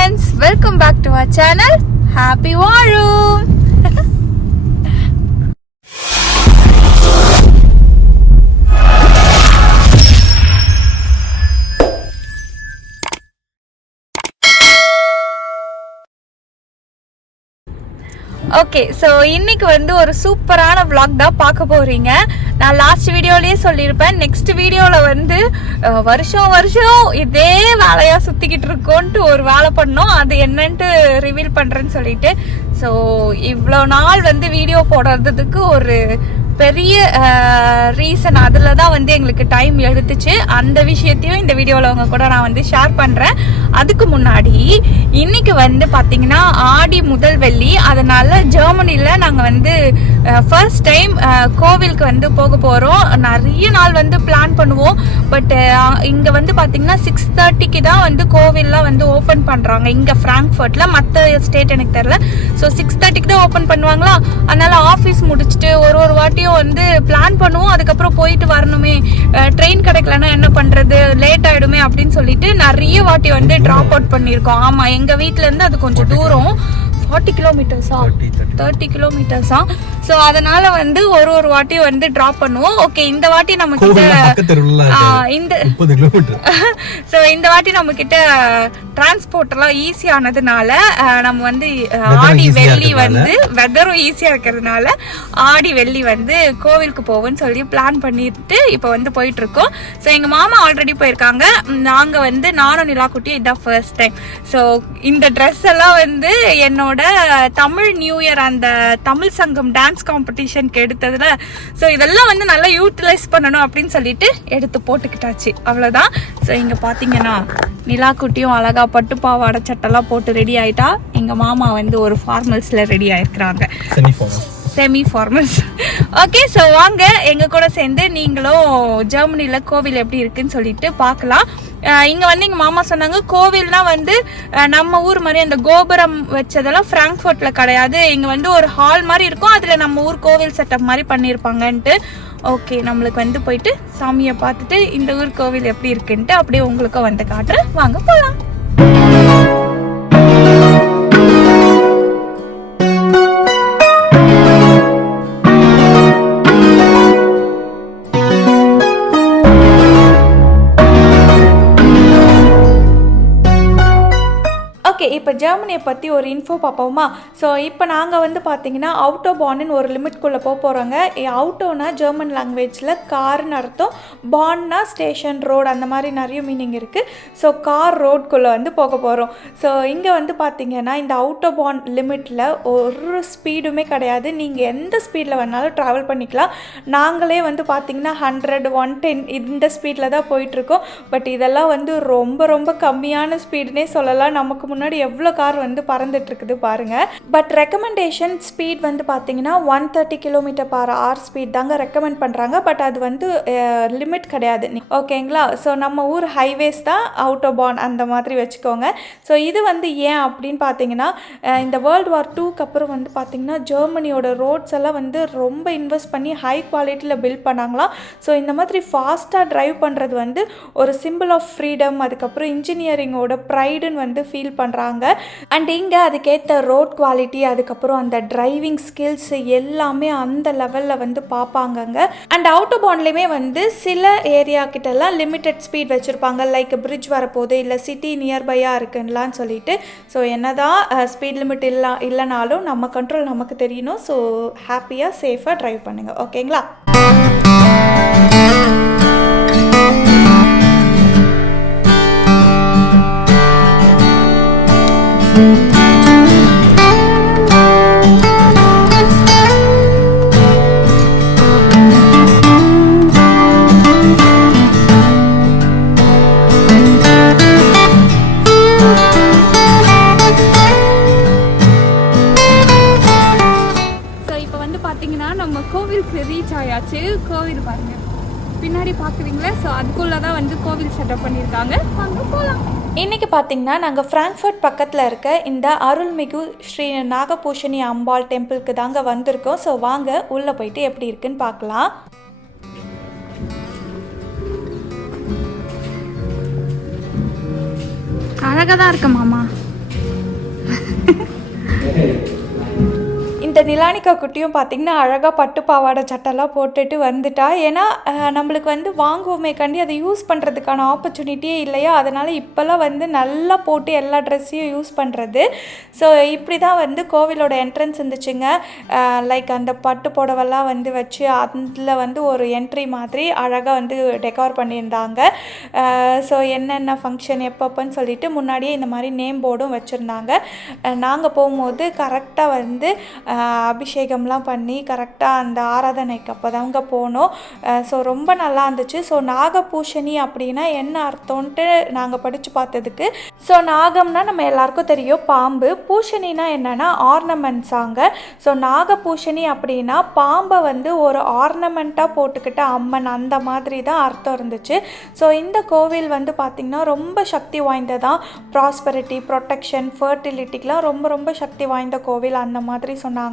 friends, welcome back to our channel. Happy War Room. Okay, so இன்னைக்கு வந்து ஒரு சூப்பரான vlog தான் பார்க்க போறீங்க. நான் லாஸ்ட் வீடியோலயே சொல்லியிருப்பேன், நெக்ஸ்ட் வீடியோவில் வந்து வருஷம் இதே வேலையா சுத்திக்கிட்டு இருக்கோன்ட்டு ஒரு வேலை பண்ணோம். அது என்னன்ட்டு ரிவீல் பண்றேன்னு சொல்லிட்டு, ஸோ இவ்வளோ நாள் வந்து வீடியோ போடுறதுக்கு ஒரு பெரிய ரீசன் அதில் தான் வந்து எங்களுக்கு டைம் எடுத்துச்சு. அந்த விஷயத்தையும் இந்த வீடியோவில் அவங்க கூட நான் வந்து ஷேர் பண்ணுறேன். அதுக்கு முன்னாடி இன்னைக்கு வந்து பார்த்தீங்கன்னா ஆடி முதல் வெள்ளி, அதனால ஜெர்மனியில் நாங்கள் வந்து ஃபர்ஸ்ட் டைம் கோவிலுக்கு வந்து போக போகிறோம். நிறைய நாள் வந்து பிளான் பண்ணுவோம், பட் இங்கே வந்து பார்த்தீங்கன்னா 6:30க்கு தான் வந்து கோவில்லாம் வந்து ஓப்பன் பண்ணுறாங்க இங்கே ஃப்ராங்க்ஃபர்ட்டில். மற்ற ஸ்டேட் எனக்கு தெரில. ஸோ 6:30க்கு தான் ஓப்பன் பண்ணுவாங்களா, அதனால ஆஃபீஸ் முடிச்சுட்டு ஒரு வாட்டியும் வந்து பிளான் பண்ணுவோம். அதுக்கப்புறம் போயிட்டு வரணுமே, ட்ரெயின் கிடைக்கலன்னா என்ன பண்றது, லேட் ஆயிடுமே அப்படின்னு சொல்லிட்டு நிறைய வாட்டி வந்து டிராப் அவுட் பண்ணியிருக்கோம். ஆமா, எங்க வீட்டுல இருந்து அது கொஞ்சம் தூரம், 40 கிலோமீட்டர்ஸா 30 கிலோமீட்டர்ஸா. ஸோ அதனால வந்து ஒரு வாட்டி வந்து டிராப் பண்ணுவோம். ஓகே, இந்த வாட்டி நம்ம கிட்ட இந்த வாட்டி நம்ம கிட்ட டிரான்ஸ்போர்ட் எல்லாம் ஈஸி ஆனதுனால நம்ம வந்து ஆடி வெள்ளி வந்து வெதரும் ஈஸியா இருக்கிறதுனால ஆடி வெள்ளி வந்து கோவிலுக்கு போவோம்னு சொல்லி பிளான் பண்ணிட்டு இப்போ வந்து போயிட்டு இருக்கோம். ஸோ எங்க மாமா ஆல்ரெடி போயிருக்காங்க. நாங்க வந்து நானும் நிலாக்குட்டியும் இதான் ஃபர்ஸ்ட் டைம். ஸோ இந்த ட்ரெஸ் எல்லாம் வந்து என்னோட தமிழ் நியூ இயர் அந்த தமிழ் சங்கம் டான்ஸ் காம்படிஷனுக்கு எடுத்ததுல, ஸோ இதெல்லாம் வந்து நல்லா யூட்டிலைஸ் பண்ணணும் அப்படின்னு சொல்லிட்டு எடுத்து போட்டுக்கிட்டாச்சு, அவ்வளோதான். ஸோ இங்கே பார்த்தீங்கன்னா நிலாக்குட்டியும் அழகா பட்டு பாவாடை சட்டெல்லாம் போட்டு ரெடி ஆயிட்டா. எங்க மாமா வந்து ஒரு ஃபார்மல்ஸ்ல ரெடி ஆயிருக்கிறாங்க, செமி ஃபார்மல்ஸ். ஓகே, ஸோ வாங்க எங்க கூட சேர்ந்து நீங்களும் ஜெர்மனில கோவில் எப்படி இருக்குன்னு சொல்லிட்டு பார்க்கலாம். இங்க வந்து எங்க மாமா சொன்னாங்க, கோவில்னா வந்து நம்ம ஊர் மாதிரி அந்த கோபுரம் வச்சதெல்லாம் ஃப்ராங்க்ஃபர்ட்ல கிடையாது, இங்க வந்து ஒரு ஹால் மாதிரி இருக்கும், அதுல நம்ம ஊர் கோவில் செட்டப் மாதிரி பண்ணியிருப்பாங்கன்ட்டு. ஓகே, நம்மளுக்கு வந்து போயிட்டு சாமியை பார்த்துட்டு இந்த ஊர் கோவில் எப்படி இருக்குன்ட்டு அப்படியே உங்களுக்கும் வந்து காட்டுறேன், வாங்க போலாம். ஓகே, இப்போ ஜெர்மனியை பற்றி ஒரு இன்ஃபோ பார்ப்போமா. ஸோ இப்போ நாங்கள் வந்து பார்த்தீங்கன்னா அவுட்டோபான்னு ஒரு லிமிட்குள்ளே போகிறோங்க. அவுட்டோனா ஜெர்மன் லாங்குவேஜில் கார்னு அர்த்தம், பான்னா ஸ்டேஷன், ரோடு, அந்த மாதிரி நிறைய மீனிங் இருக்குது. ஸோ கார் ரோட்குள்ளே வந்து போக போகிறோம். ஸோ இங்கே வந்து பார்த்தீங்கன்னா இந்த அவுட்டோபான் லிமிட்டில் ஒரு ஸ்பீடுமே கிடையாது, நீங்கள் எந்த ஸ்பீடில் வேணாலும் ட்ராவல் பண்ணிக்கலாம். நாங்களே வந்து பார்த்தீங்கன்னா 100, 110 இந்த ஸ்பீடில் தான் போயிட்டுருக்கோம். பட் இதெல்லாம் வந்து ரொம்ப கம்மியான ஸ்பீடுனே சொல்லலாம். நமக்கு முன்னாடி எவ்வளோ கார் வந்து பறந்துட்டு இருக்குது பாருங்க. பட் ரெக்கமெண்டேஷன் ஸ்பீட் வந்து பார்த்தீங்கன்னா 130 km/h ஸ்பீட் தாங்க ரெக்கமெண்ட் பண்ணுறாங்க. பட் அது வந்து லிமிட் கிடையாது, ஓகேங்களா. ஸோ நம்ம ஊர் ஹைவேஸ் தான் அவுட்டோபான், அந்த மாதிரி வச்சுக்கோங்க. ஸோ இது வந்து ஏன் அப்படின்னு பார்த்தீங்கன்னா, இந்த வேர்ல்டு வார் 2க்கு அப்புறம் வந்து பார்த்தீங்கன்னா ஜெர்மனியோட ரோட்ஸ் எல்லாம் வந்து ரொம்ப இன்வெஸ்ட் பண்ணி ஹை குவாலிட்டியில் பில்ட் பண்ணாங்களாம். ஸோ இந்த மாதிரி ஃபாஸ்ட்டாக ட்ரைவ் பண்ணுறது வந்து ஒரு சிம்பிள் ஆஃப் ஃப்ரீடம், அதுக்கப்புறம் இன்ஜினியரிங்கோட ப்ரைடுன்னு வந்து ஃபீல் பண்ணுறாங்க. அண்ட் இங்கே அதுக்கேற்ற ரோட் குவாலிட்டி, அதுக்கப்புறம் அந்த டிரைவிங் ஸ்கில்ஸ் எல்லாமே அந்த லெவலில் வந்து பார்ப்பாங்கங்க. அண்ட் அவுட்டோபான்லேயுமே வந்து சில ஏரியா கிட்டலாம் லிமிட்டட் ஸ்பீட் வச்சுருப்பாங்க, லைக் பிரிட்ஜ் வரப்போகுது இல்லை சிட்டி நியர்பையாக இருக்குன்னெலாம் சொல்லிட்டு. ஸோ என்னதான் ஸ்பீட் லிமிட் இல்லைனாலும் நம்ம கண்ட்ரோல் நமக்கு தெரியணும். ஸோ ஹாப்பியாக சேஃபாக ட்ரைவ் பண்ணுங்கள், ஓகேங்களா. நம்ம கோவிலுக்கு ரீச் ஆயாச்சு. கோவில் பாருங்க பின்னாடி பார்க்குறீங்களா. ஸோ அதுக்குள்ளே தான் வந்து கோவில் செட்டப் பண்ணியிருக்காங்க, வாங்க போகலாம். இன்றைக்கி பார்த்திங்கன்னா நாங்கள் ஃப்ராங்க்ஃபர்ட் பக்கத்தில் இருக்க இந்த அருள்மிகு ஸ்ரீ நாகபூஷணி அம்பாள் டெம்பிளுக்கு தாங்க வந்திருக்கோம். ஸோ வாங்க உள்ளே போயிட்டு எப்படி இருக்குன்னு பார்க்கலாம். அழகாக தான் இருக்கு மாமா. இந்த நிலானிகா குட்டியும் பார்த்திங்கன்னா அழகாக பட்டு பாவாடை சட்டெல்லாம் போட்டுட்டு வந்துட்டா. ஏன்னா நம்மளுக்கு வந்து வாங்குவோமே கண்டி அதை யூஸ் பண்ணுறதுக்கான ஆப்பர்ச்சுனிட்டியே இல்லையா, அதனால் இப்போல்லாம் வந்து நல்லா போட்டு எல்லா ட்ரெஸ்ஸையும் யூஸ் பண்ணுறது. ஸோ இப்படி தான் வந்து கோவிலோட என்ட்ரன்ஸ் இருந்துச்சுங்க. லைக் அந்த பட்டு புடவெல்லாம் வந்து வச்சு அதில் வந்து ஒரு என்ட்ரி மாதிரி அழகாக வந்து டெக்கார் பண்ணியிருந்தாங்க. ஸோ என்னென்ன ஃபங்க்ஷன் எப்பப்போன்னு சொல்லிட்டு முன்னாடியே இந்த மாதிரி நேம் போர்டும் வச்சுருந்தாங்க. நாங்கள் போகும்போது கரெக்டாக வந்து அபிஷேகம்லாம் பண்ணி கரெக்டாக அந்த ஆராதனைக்கு அப்போ தாங்க போனோம். ஸோ ரொம்ப நல்லா இருந்துச்சு. ஸோ நாகபூஷணி அப்படின்னா என்ன அர்த்தம்ன்ட்டு நாங்கள் படித்து பார்த்ததுக்கு, ஸோ நாகம்னா நம்ம எல்லாருக்கும் தெரியும் பாம்பு, பூஷணினா என்னென்னா ஆர்னமெண்ட்ஸாங்க. ஸோ நாகபூஷணி அப்படின்னா பாம்பை வந்து ஒரு ஆர்னமெண்ட்டாக போட்டுக்கிட்ட அம்மன், அந்த மாதிரி தான் அர்த்தம் இருந்துச்சு. ஸோ இந்த கோவில் வந்து பார்த்திங்கன்னா ரொம்ப சக்தி வாய்ந்ததான். ப்ராஸ்பரிட்டி, ப்ரொடெக்ஷன், ஃபர்டிலிட்டிக்கெலாம் ரொம்ப ரொம்ப சக்தி வாய்ந்த கோவில் அந்த மாதிரி சொன்னாங்க.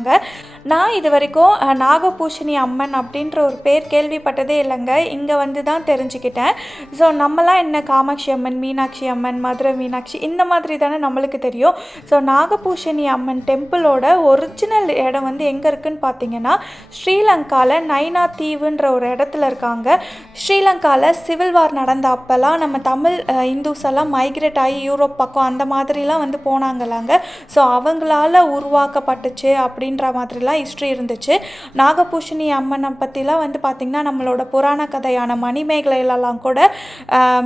நான் இது வரைக்கும் நாகபூஷணி அம்மன் அப்படின்ற ஒரு பேர் கேள்விப்பட்டதே இல்லைங்க. இங்கே வந்து தான் தெரிஞ்சுக்கிட்டேன். ஸோ நம்மலாம் என்ன காமாட்சி அம்மன், மீனாட்சி அம்மன், மதுரை மீனாட்சி இந்த மாதிரி தானே நம்மளுக்கு தெரியும். ஸோ நாகபூஷணி அம்மன் டெம்பிளோட ஒரிஜினல் இடம் வந்து எங்கே இருக்குதுன்னு பார்த்தீங்கன்னா ஸ்ரீலங்காவில் நைனா தீவுன்ற ஒரு இடத்துல இருக்காங்க. ஸ்ரீலங்காவில் சிவில் வார் நடந்த அப்போல்லாம் நம்ம தமிழ் இந்துஸ் எல்லாம் மைக்ரேட் ஆகி யூரோப் பக்கம் அந்த மாதிரிலாம் வந்து போனாங்களாங்க. ஸோ அவங்களால உருவாக்கப்பட்டுச்சு அப்படின்ற மாதிரிலாம் ஹிஸ்ட்ரி இருந்துச்சு. நாகபூஷணி அம்மனை பற்றிலாம் வந்து பார்த்திங்கன்னா நம்மளோட புராண கதையான மணிமேகலையிலலாம் கூட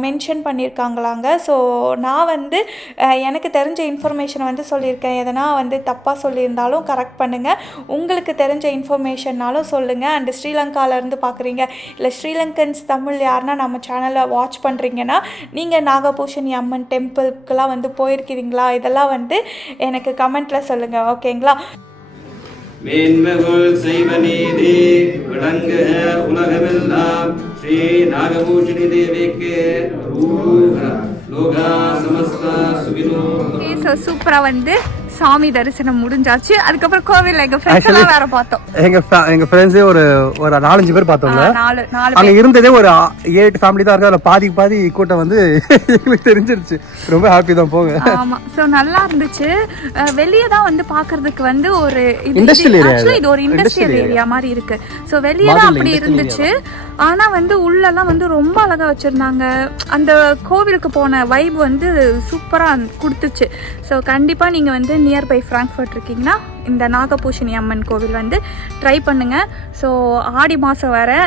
மென்ஷன் பண்ணியிருக்காங்களாங்க. ஸோ நான் வந்து எனக்கு தெரிஞ்ச இன்ஃபர்மேஷனை வந்து சொல்லியிருக்கேன். எதனா வந்து தப்பாக சொல்லியிருந்தாலும் கரெக்ட் பண்ணுங்கள். உங்களுக்கு தெரிஞ்ச இன்ஃபர்மேஷன்னாலும் சொல்லுங்கள். அண்டு ஸ்ரீலங்காவிலேருந்து பார்க்குறீங்க இல்லை ஸ்ரீலங்கன்ஸ் தமிழ் யாருன்னா நம்ம சேனலை வாட்ச் பண்ணுறீங்கன்னா நீங்கள் நாகபூஷணி அம்மன் டெம்பிளுக்கெலாம் வந்து போயிருக்கிறீங்களா, இதெல்லாம் வந்து எனக்கு கமெண்ட்டில் சொல்லுங்கள். ஓகேங்களா? மேன்மகள் செய்வ நீதி விளங்குக உலகமெல்லாம் ஸ்ரீ நாகபூஷணி தேவிக்கு லோகா சமஸ்தா சுகினோ. சூப்பராக வந்து சாமி தரிசனம் முடிஞ்சாச்சு. அதுக்கப்புறம் கோவில்ல எங்க ஃப்ரெண்ட்ஸ் எல்லாம் வேற பார்த்தோம். எங்க ஃப்ரெண்ட்ஸே ஒரு 4-5 பேர் பார்த்தோம்ல. அங்க இருந்ததே ஒரு 7 ஃபேமிலி தான் இருக்கு. அதுல பாதி கூட்டம் வந்து எங்களுக்கு தெரிஞ்சிருச்சு. ரொம்ப ஹாப்பி தான் போங்க. ஆமா. சோ நல்லா இருந்துச்சு. வெளிய தான் வந்து பார்க்கிறதுக்கு வந்து ஒரு இண்டஸ்ட்ரியல் ஏரியா. ஆக்சுவலி இது ஒரு இண்டஸ்ட்ரியல் ஏரியா மாதிரி இருக்கு. சோ வெளிய தான் அப்படி இருந்துச்சு. ஆனா வந்து உள்ளெல்லாம் வந்து ரொம்ப அழகா வச்சிருந்தாங்க. அந்த கோவிலுக்கு போன வைப் வந்து சூப்பரா கொடுத்துச்சு. ஸோ கண்டிப்பா நீங்க வந்து நியர்பை ஃப்ராங்க்ஃபர்ட் இருக்கீங்கன்னா இந்த நாகபூஷணி அம்மன் கோவில் வந்து ட்ரை பண்ணுங்கள். ஸோ ஆடி மாதம் வேறு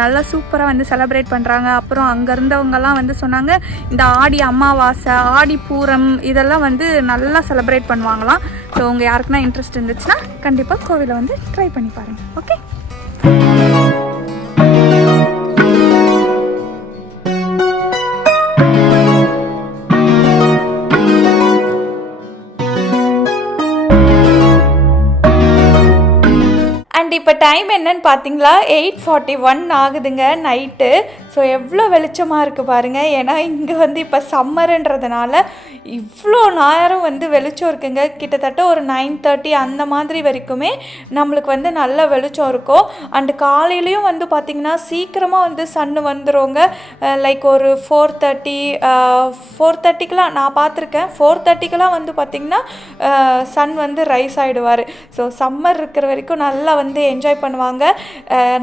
நல்லா சூப்பராக வந்து செலிப்ரேட் பண்ணுறாங்க. அப்புறம் அங்கே இருந்தவங்கெல்லாம் வந்து சொன்னாங்க இந்த ஆடி அமாவாசை, ஆடி பூரம் இதெல்லாம் வந்து நல்லா செலிப்ரேட் பண்ணுவாங்களாம். ஸோ உங்கள் யாருக்குன்னா இன்ட்ரெஸ்ட் இருந்துச்சுன்னா கண்டிப்பாக கோவிலை வந்து ட்ரை பண்ணி பாருங்கள். ஓகே. அண்ட் இப்போ டைம் என்னன்னு பார்த்தீங்களா 8:41 ஆகுதுங்க நைட்டு. ஸோ எவ்வளோ வெளிச்சமாக இருக்குது பாருங்கள். ஏன்னா இங்கே வந்து இப்போ சம்மருன்றதுனால இவ்வளோ நேரம் வந்து வெளிச்சம் இருக்குங்க. கிட்டத்தட்ட ஒரு 9:30 அந்த மாதிரி வரைக்குமே நம்மளுக்கு வந்து நல்ல வெளிச்சம் இருக்கும். அண்டு காலையிலையும் வந்து பார்த்திங்கன்னா சீக்கிரமாக வந்து சன்னு வந்துடுங்க. லைக் ஒரு 4:30க்கெலாம் நான் பார்த்துருக்கேன். 4:30க்கெலாம் வந்து பார்த்திங்கன்னா சன் வந்து ரைஸ் ஆகிடுவார். ஸோ சம்மர் இருக்கிற வரைக்கும் நல்லா வந்து என்ஜாய் பண்ணுவாங்க.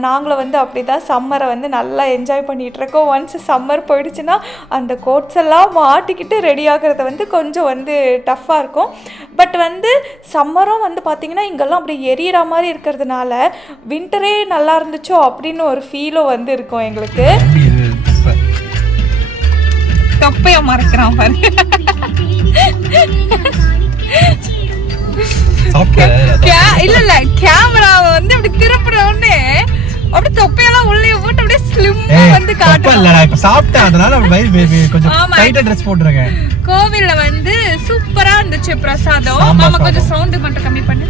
நாங்களும் வந்து அப்படி தான் சம்மரை வந்து நல்லா என்ஜாய் பண்ணிகிட்ருக்கோம். ஒன்ஸ் சம்மர் போயிடுச்சுன்னா அந்த கோட்ஸ் எல்லாம் மாட்டிக்கிட்டு ரெடி ஆகிறது வந்து கொஞ்சம் வந்து டஃப்பாக இருக்கும். பட் வந்து சம்மரும் வந்து பார்த்திங்கன்னா இங்கெல்லாம் அப்படி எரியிற மாதிரி இருக்கிறதுனால வின்டரே நல்லா இருந்துச்சோ அப்படின்னு ஒரு ஃபீலும் வந்து இருக்கும் எங்களுக்கு. தொப்பைய மறக்கிறான் பாரு. இல்ல கேமராவை வந்து அப்படி திருப்புறோன்னு அப்படி தொப்பையெல்லாம் உள்ளே போட்டு அப்படியே ஸ்லிம்மா வந்து காட்டுறேன். இப்ப சாப்பிட்டேன் அதனால கொஞ்சம் டைட்டா Dress போட்டுருங்க. கோவில்ல வந்து சூப்பரா இருந்துச்சு பிரசாதம். மாமா கொஞ்சம் சவுண்ட் மட்டும் கம்மி பண்ணு.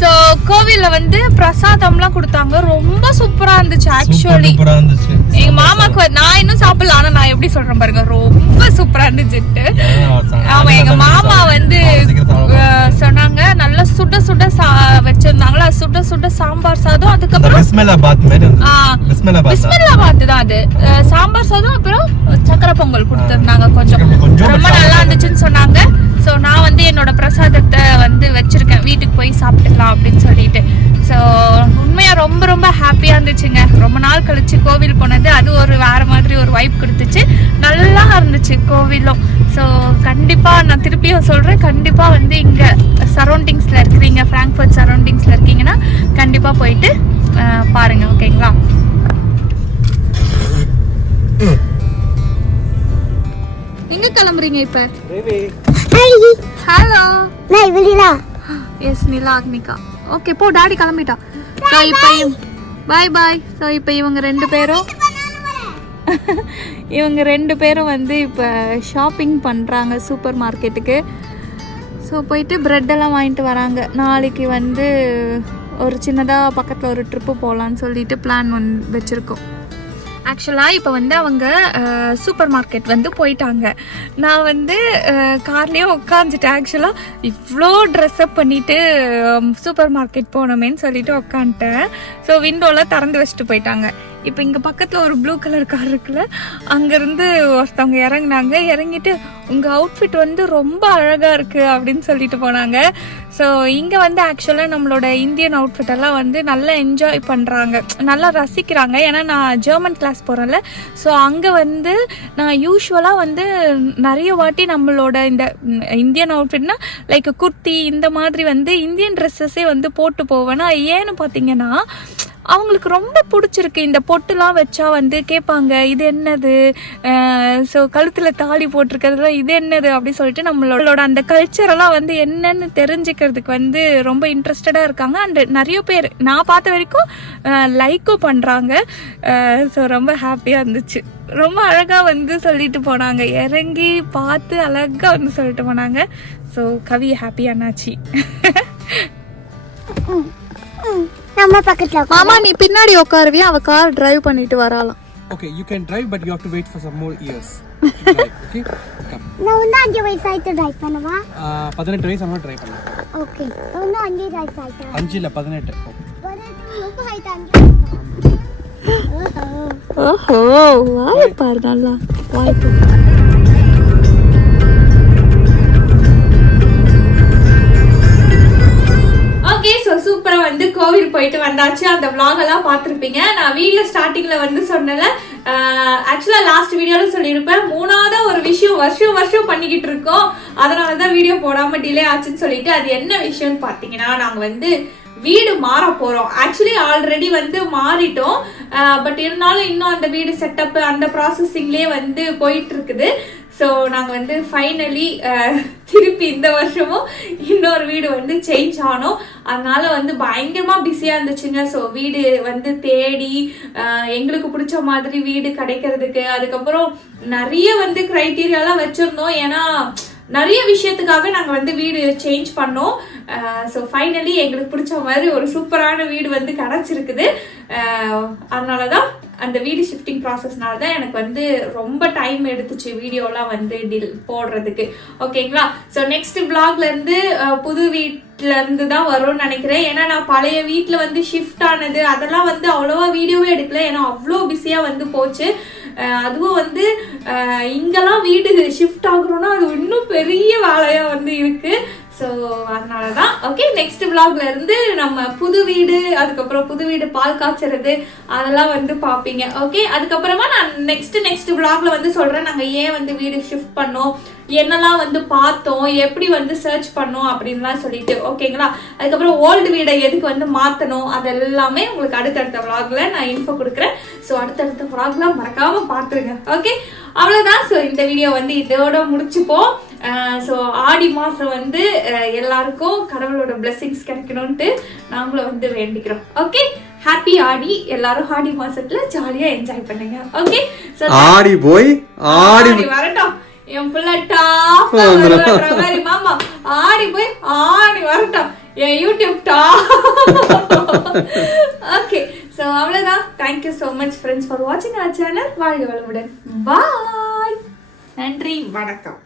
ஸோ கோவில்ல வந்து பிரசாதம்லாம் கொடுத்தாங்க. ரொம்ப சூப்பரா இருந்துச்சு. ஆக்சுவலி எங்க மாமாக்கு நான் இன்னும் சாப்பிடல, ஆனா நான் எப்படி சொல்றேன் பாருங்க, ரொம்ப சூப்பரா இருந்துச்சு. ஆமா, எங்க மாமா வந்து சொன்னாங்க நல்லா சுட சுட வச்சிருந்தாங்களா, சுட சுட சாம்பார் சாதம், அதுக்கப்புறம் பிஸ்மில்லாபாத் தான் அது சாம்பார் சாதம், அப்புறம் சக்கரை பொங்கல் கொடுத்துருந்தாங்க. கொஞ்சம் ரொம்ப நல்லா இருந்துச்சுன்னு சொன்னாங்க. ஸோ போகலாம் அப்படின்னு சொல்லிட்டு. ஸோ உண்மையாக ரொம்ப ரொம்ப ஹாப்பியாக இருந்துச்சுங்க. ரொம்ப நாள் கழிச்சு கோவில் போனது, அது ஒரு வேறு மாதிரி ஒரு வைப் கொடுத்துச்சு. நல்லா இருந்துச்சு கோவிலும். ஸோ கண்டிப்பாக நான் திருப்பியும் சொல்கிறேன், கண்டிப்பாக வந்து இங்கே சரௌண்டிங்ஸில் இருக்கிறீங்க, ஃப்ராங்க்ஃபர்ட் சரௌண்டிங்ஸில் இருக்கீங்கன்னா கண்டிப்பாக போயிட்டு பாருங்கள். ஓகேங்களா? எங்க கிளம்புறீங்க இப்ப? ஹலோ எஸ் நிலா அக்னிகா. ஓகே போ, டாடி கிளம்பிட்டா. ஸோ இப்போ பாய் பாய். ஸோ இப்போ இவங்க ரெண்டு பேரும் வந்து இப்போ ஷாப்பிங் பண்ணுறாங்க சூப்பர் மார்க்கெட்டுக்கு. ஸோ போயிட்டு ப்ரெட்டெல்லாம் வாங்கிட்டு வராங்க. நாளைக்கு வந்து ஒரு சின்னதாக பக்கத்தில் ஒரு ட்ரிப்பு போகலான்னு சொல்லிட்டு பிளான் வச்சுருக்கோம். ஆக்சுவலாக இப்போ வந்து அவங்க சூப்பர் மார்க்கெட் வந்து போயிட்டாங்க. நான் வந்து கார்லேயே உட்காந்துட்டேன். ஆக்சுவலாக இவ்வளோ ட்ரெஸ்அப் பண்ணிவிட்டு சூப்பர் மார்க்கெட் போனோமேன்னு சொல்லிட்டு உட்காந்துட்டேன். ஸோ விண்டோலாம் திறந்து வச்சுட்டு போயிட்டாங்க. இப்போ இங்கே பக்கத்தில் ஒரு ப்ளூ கலர் கார் இருக்குல்ல, அங்கேருந்து ஒருத்தவங்க இறங்கிட்டு உங்கள் அவுட்ஃபிட் வந்து ரொம்ப அழகாக இருக்குது அப்படின்னு சொல்லிட்டு போனாங்க. ஸோ இங்கே வந்து ஆக்சுவலாக நம்மளோட இந்தியன் அவுட்ஃபிட்டெல்லாம் வந்து நல்லா என்ஜாய் பண்ணுறாங்க, நல்லா ரசிக்கிறாங்க. ஏன்னா நான் ஜெர்மன் கிளாஸ் போகிறேன்ல, ஸோ அங்கே வந்து நான் யூஸ்வலாக வந்து நிறைய வாட்டி நம்மளோட இந்த இந்தியன் அவுட்ஃபிட்னா லைக் குர்த்தி இந்த மாதிரி வந்து இந்தியன் ட்ரெஸ்ஸஸே வந்து போட்டு போவேன்னா, ஏன்னு பார்த்தீங்கன்னா அவங்களுக்கு ரொம்ப பிடிச்சிருக்கு. இந்த பொட்டுலாம் வச்சா வந்து கேட்பாங்க இது என்னது, ஸோ கழுத்தில் தாலி போட்டிருக்கிறதுலாம் இது என்னது அப்படி சொல்லிட்டு நம்மளோட அந்த கல்ச்சரெல்லாம் வந்து என்னன்னு தெரிஞ்சுக்கிறதுக்கு வந்து ரொம்ப இன்ட்ரெஸ்டடாக இருக்காங்க. அண்ட் நிறைய பேர் நான் பார்த்த வரைக்கும் லைக்கும் பண்ணுறாங்க. ஸோ ரொம்ப ஹாப்பியாக இருந்துச்சு. ரொம்ப அழகாக வந்து சொல்லிட்டு போனாங்க, இறங்கி பார்த்து அழகாக வந்து சொல்லிட்டு போனாங்க. ஸோ கவி ஹாப்பியானாச்சு. மாமா நீ பின்னாடி உட்காருவியா, அவ கார் டிரைவ் பண்ணிட்டு வராலாம். Okay, you can drive but you have to wait for some more years. Okay? நான் வந்து 5 வயசாயிட்டு டிரைவ் பண்ணவா? 18 வயசு ஆனா டிரைவ் பண்ணலாம். ஓகே. நான் 5 வயசாயிட்டா. 5 இல்ல 18. 18 ரொம்ப ஹைட் 5. ஓஹோ வாய் பாரு, நல்லா வாய் பாரு. ஓகே, ஸோ சூப்பராக வந்து கோவில் போயிட்டு வந்தாச்சு. அந்த விளாகெல்லாம் பார்த்துருப்பீங்க. நான் வீடியோ ஸ்டார்டிங்கில் வந்து சொன்னல, ஆக்சுவலாக லாஸ்ட் வீடியோவில் சொல்லியிருப்பேன், 3ஆவது ஒரு விஷயம் வருஷம் பண்ணிக்கிட்டு இருக்கோம், அதனால தான் வீடியோ போடாமல் டிலே ஆச்சுன்னு சொல்லிட்டு. அது என்ன விஷயம்னு பார்த்தீங்கன்னா, நாங்கள் வந்து வீடு மாற போகிறோம். ஆக்சுவலி ஆல்ரெடி வந்து மாறிட்டோம், பட் இருந்தாலும் இன்னும் அந்த வீடு செட்டப் அந்த ப்ராசஸிங்லேயே வந்து போயிட்டு இருக்குது. ஸோ நாங்கள் வந்து ஃபைனலி திருப்பி இந்த வருஷமும் இன்னொரு வீடு வந்து சேஞ்ச் ஆனோம். அதனால வந்து பயங்கரமாக பிஸியாக இருந்துச்சுங்க. ஸோ வீடு வந்து தேடி எங்களுக்கு பிடிச்ச மாதிரி வீடு கிடைக்கிறதுக்கு, அதுக்கப்புறம் நிறைய வந்து க்ரைட்டீரியாலாம் வச்சுருந்தோம். ஏன்னா நிறைய விஷயத்துக்காக நாங்கள் வந்து வீடு சேஞ்ச் பண்ணோம். ஸோ ஃபைனலி எங்களுக்கு பிடிச்ச மாதிரி ஒரு சூப்பரான வீடு வந்து கிடச்சிருக்குது. அதனால தான் அந்த வீடு ஷிஃப்டிங் ப்ராசஸ்னால தான் எனக்கு வந்து ரொம்ப டைம் எடுத்துச்சு வீடியோலாம் வந்து போடுறதுக்கு. ஓகேங்களா? ஸோ நெக்ஸ்ட் விளாக்லேருந்து புது வீட்டிலேருந்து தான் வரும்னு நினைக்கிறேன். ஏன்னா நான் பழைய வீட்டில் வந்து ஷிஃப்ட் ஆனது அதெல்லாம் வந்து அவ்வளோவா வீடியோவே எடுக்கல, ஏன்னா அவ்வளோ பிஸியாக வந்து போச்சு. அதுவும் வந்து இங்கெல்லாம் வீடு ஷிஃப்ட் ஆகுறோன்னா அது இன்னும் பெரிய வேலையாக வந்து இருக்குது. ஸோ அதனால தான். ஓகே, நெக்ஸ்ட் விளாக்ல இருந்து நம்ம புது வீடு, அதுக்கப்புறம் புது வீடு பால் காய்ச்சறது அதெல்லாம் வந்து பார்ப்பீங்க. ஓகே, அதுக்கப்புறமா நான் நெக்ஸ்ட் விளாக்ல வந்து சொல்கிறேன் நாங்கள் ஏன் வந்து வீடு ஷிஃப்ட் பண்ணோம், என்னெல்லாம் வந்து பார்த்தோம், எப்படி வந்து சர்ச் பண்ணோம் அப்படின்லாம் சொல்லிட்டு. ஓகேங்களா? அதுக்கப்புறம் ஓல்டு வீடை எதுக்கு வந்து மாற்றணும் அதெல்லாமே உங்களுக்கு அடுத்தடுத்த விளாக்ல நான் இன்ஃபோ கொடுக்குறேன். ஸோ அடுத்தடுத்த விளாக்லாம் மறக்காம பார்த்துருங்க. ஓகே, அவ்வளோதான். ஸோ இந்த வீடியோ வந்து இதோட முடிச்சுப்போம். ஸோ ஆடி மாதம் வந்து எல்லாருக்கும் கடவுளோட பிளெஸிங்ஸ் கிடைக்கணும்ட்டு நாங்களும் வந்து வேண்டிக்கிறோம். ஓகே, ஹாப்பி ஆடி. எல்லாரும் ஆடி மாசத்துல ஜாலியா என்ஜாய் பண்ணுங்க. ஓகே, ஸோ ஆடி போய் ஆடி வரட்டும். என் பிள்ளை டாப் மாதிரி மாமா ஆடி போய் ஆடி வரட்டும் என் யூடியூப் டாப். ஓகே, ஸோ அவ்வளோதான். Thank you so much friends for வாட்சிங் அவர் சேனல். வாழ்க வளமுடன். பாய். நன்றி, வணக்கம்.